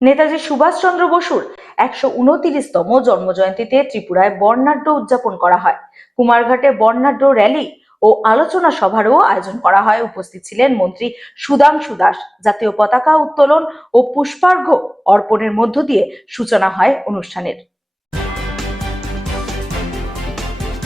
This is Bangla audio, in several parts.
নেতাজি সুভাষচন্দ্র বসুর ১২৯তম জন্মজয়ন্তীতে ত্রিপুরায় বর্ণাঢ্য উদযাপন করা হয়। কুমারঘাটে বর্ণাঢ্য র্যালি ও আলোচনা সভারও আয়োজন করা হয়। উপস্থিত ছিলেন মন্ত্রী সুধাংশু দাস। জাতীয় পতাকা উত্তোলন ও পুষ্পার্ঘ্য অর্পণের মধ্য দিয়ে সূচনা হয় অনুষ্ঠানের।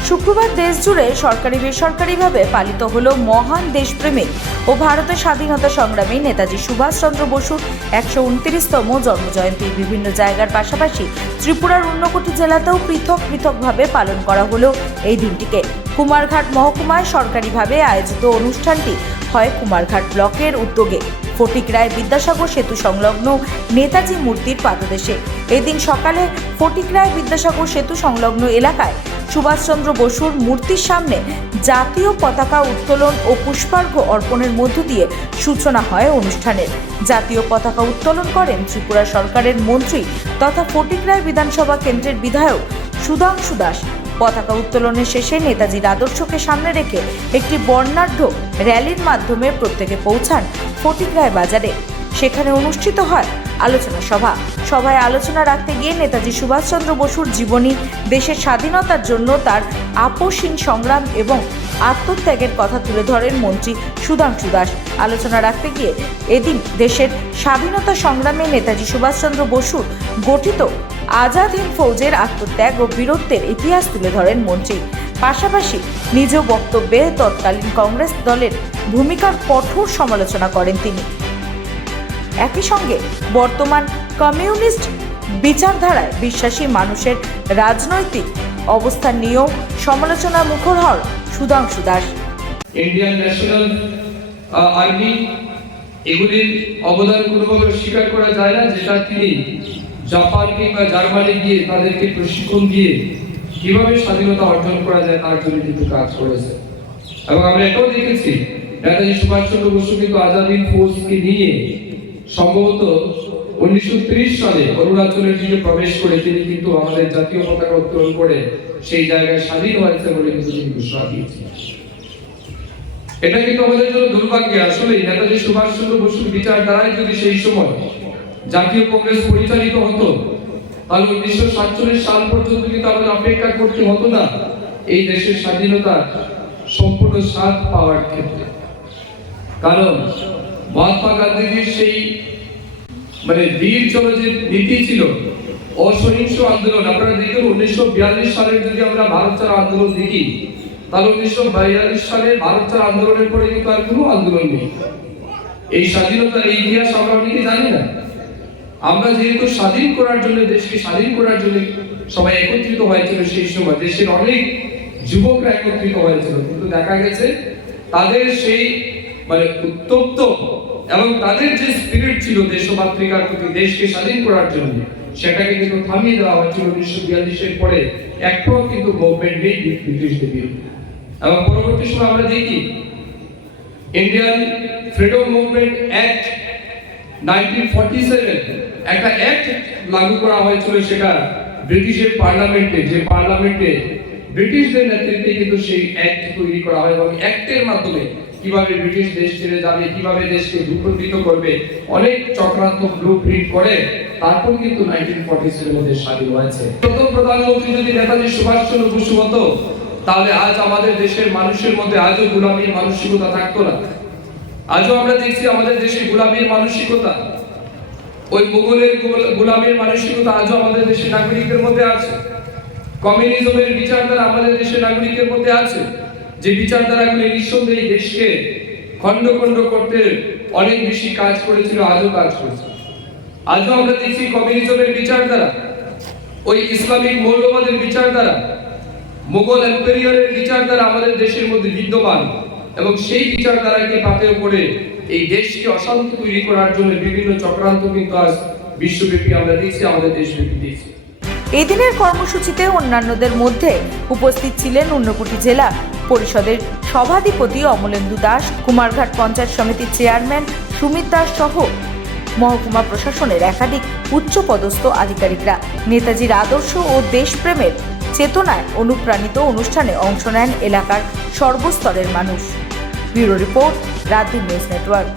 শুক্রবার দেশ জুড়ে সরকারি বেসরকারিভাবে পালিত হলো মহান দেশপ্রেমিক ও ভারতের স্বাধীনতা সংগ্রামী নেতাজি সুভাষচন্দ্র বসুর ১২৯তম জন্মজয়ন্তী। বিভিন্ন জায়গার পাশাপাশি ত্রিপুরার ঊনকোটি জেলাতেও পৃথকভাবে পালন করা হলো এই দিনটিকে। কুমারঘাট মহকুমায় সরকারিভাবে আয়োজিত অনুষ্ঠানটি হয় কুমারঘাট ব্লকের উদ্যোগে ফটিক রায় বিদ্যাসাগর সেতু সংলগ্ন নেতাজি মূর্তির পাদদেশে। এদিন সকালে ফটিক রায় বিদ্যাসাগর সেতু সংলগ্ন এলাকায় সুভাষচন্দ্র বসুর মূর্তির সামনে জাতীয় পতাকা উত্তোলন ও পুষ্পার্ঘ্য অর্পণের মধ্য দিয়ে সূচনা হয় অনুষ্ঠানের। জাতীয় পতাকা উত্তোলন করেন ত্রিপুরা সরকারের মন্ত্রী তথা ফটিক রায় বিধানসভা কেন্দ্রের বিধায়ক সুধাংশু দাস। পতাকা উত্তোলনের শেষে নেতাজির আদর্শকে সামনে রেখে একটি বর্ণাঢ্য র্যালির মাধ্যমে প্রত্যেকে পৌঁছান ফটিক রায় বাজারে। সেখানে অনুষ্ঠিত হয় আলোচনা সভায় আলোচনা রাখতে গিয়ে নেতাজি সুভাষচন্দ্র বসুর জীবনী, দেশের স্বাধীনতার জন্য তার আপোষহীন সংগ্রাম এবং আত্মত্যাগের কথা তুলে ধরেন মন্ত্রী সুধাংশু দাস। আলোচনা রাখতে গিয়ে এদিন দেশের স্বাধীনতা সংগ্রামে নেতাজি সুভাষচন্দ্র বসুর গঠিত আজাদ হিন্দ ফৌজের আত্মত্যাগ ও বীরত্বের ইতিহাস তুলে ধরেন মন্ত্রী। পাশাপাশি নিজ বক্তব্যে তৎকালীন কংগ্রেস দলের ভূমিকার কঠোর সমালোচনা করেন তিনি। একই সঙ্গে বর্তমান কমিউনিস্ট বিচারধারায় বিশ্বাসী মানুষের রাজনৈতিক অবস্থান নিয়েও সমালোচনা মুখর হন Sudhanshu Das. Indian national army এগুলির অবদান কোনোভাবে স্বীকার করা যায় না, যেটা তিনি জাপান কিংবা জার্মানি গিয়ে তাদেরকে প্রশিক্ষণ দিয়ে কিভাবে স্বাধীনতা অর্জন করা যায় তার জন্য কিন্তু কাজ করেছে। এবং আমরা এটাও দেখেছি নেতাজি সুভাষচন্দ্র বসু কিন্তু আজাদ হিন্দ ফৌজকে নিয়ে সম্ভবত 1930 সালে অরুণাচলের দিকে প্রবেশ করে তিনি কিন্তু আমাদের জাতীয় পতাকা উত্তোলন করে সেই জায়গায় স্বাধীন হয়েছে বলে কিন্তু তিনি ঘোষণা দিয়েছেন। এটা কিন্তু আমাদের জন্য দুর্ভাগ্য। আসলে নেতাজি সুভাষচন্দ্র বসুর বিচারধারায় যদি সেই সময় জাতীয় কংগ্রেস পরিচালিত হতো তাহলে 1947 সাল পর্যন্ত কিন্তু আমাদের অপেক্ষা করতে হতো না এই দেশের স্বাধীনতা সম্পূর্ণ স্বাদ পাওয়ার ক্ষেত্রে। কারণ মহাত্মা গান্ধীজির সেই বীর চলো যে নীতি ছিল, অসহিংস আন্দোলন। আপনারা দেখুন 1942 সালের যদি আমরা ভারত ছাড়ো আন্দোলন দেখি তাহলে 1942 সালে ভারত ছাড়ো আন্দোলনের পরে কিন্তু আর কোনো আন্দোলন নেই। এই স্বাধীনতার এই ইতিহাস আমরা অনেকে জানি না। আমরা যেহেতু স্বাধীন করার জন্য, দেশকে স্বাধীন করার জন্য সবাই একত্রিত হয়েছিল, সেই সময় দেশের অনেক যুবকরা একত্রিত হয়েছিল, কিন্তু দেখা গেছে তাদের সেই উত্তপ্ত এবং তাদের যে স্পিরিট ছিল দেশমাতৃকার প্রতি, দেশকে স্বাধীন করার জন্য, সেটাকে কিন্তু থামিয়ে দেওয়া হয়েছিল 1942-এর পরে। একটাও কিন্তু মুভমেন্ট নেই ব্রিটিশদের বিরুদ্ধে। এবং পরবর্তী সময় আমরা দেখি ইন্ডিয়ান ফ্রিডম মুভমেন্ট অ্যাক্ট 1947 একটা অ্যাক্ট লাগু করা হয়েছিল, সেটা ব্রিটিশের পার্লামেন্টে, যে পার্লামেন্টে ব্রিটিশদের নেতৃত্বে কিন্তু সেই অ্যাক্ট তৈরি করা হয়। এবং অ্যাক্টের মাধ্যমে কিভাবে ব্রিটিশ দেশ ছেড়ে যাবে, কিভাবে দেশকে দুর্নীতিগ্রস্ত করবে, অনেক চক্রান্ত ব্লুপ্রিন্ট করে তারপর কিন্তু 1947 মধ্যে স্বাধীন হয়েছে। প্রথম প্রধানমন্ত্রী যদি নেতাজি সুভাষচন্দ্র বসু হতো তাহলে আজ আমাদের দেশের মানুষের মধ্যে আজও গোলামীর মানসিকতা থাকতো না। আজও আমরা দেখছি আমাদের দেশে গোলামীর মানসিকতা, ওই মুঘলের গোলামীর মানসিকতা আজও আমাদের দেশের নাগরিকদের মধ্যে আছে। কমিউনিজমের বিচারধারা আমাদের দেশের নাগরিকের মধ্যে আছে, যে বিচারধারাগুলি নিঃসন্দেহে দেশকে খণ্ড খণ্ড করতে অনেক বেশি কাজ করেছিল, আজও কাজ করছে। আজও আমরা দেখছি কমিউনিজমের বিচারধারা, ওই ইসলামিক মৌলবাদের বিচারধারা, মুঘল এম্পায়ারের বিচারধারা আমাদের দেশের মধ্যে বিদ্যমান। এবং সেই বিচারধারাকে পাথেয় করে এই দেশকে অশান্ত তৈরি করার জন্য বিভিন্ন চক্রান্ত কিন্তু আজ বিশ্বব্যাপী আমরা দেখছি, আমাদের দেশব্যাপী দেখছি। এদিনের কর্মসূচিতে অন্যান্যদের মধ্যে উপস্থিত ছিলেন ঊনকোটি জেলা পরিষদের সভাধিপতি অমলেন্দু দাস, কুমারঘাট পঞ্চায়েত সমিতির চেয়ারম্যান সুমিত দাস সহ মহকুমা প্রশাসনের একাধিক উচ্চপদস্থ আধিকারিকরা। নেতাজির আদর্শ ও দেশপ্রেমের চেতনায় অনুপ্রাণিত অনুষ্ঠানে অংশ নেন এলাকার সর্বস্তরের মানুষ। ব্যুরো রিপোর্ট, রাজধানী নিউজ নেটওয়ার্ক।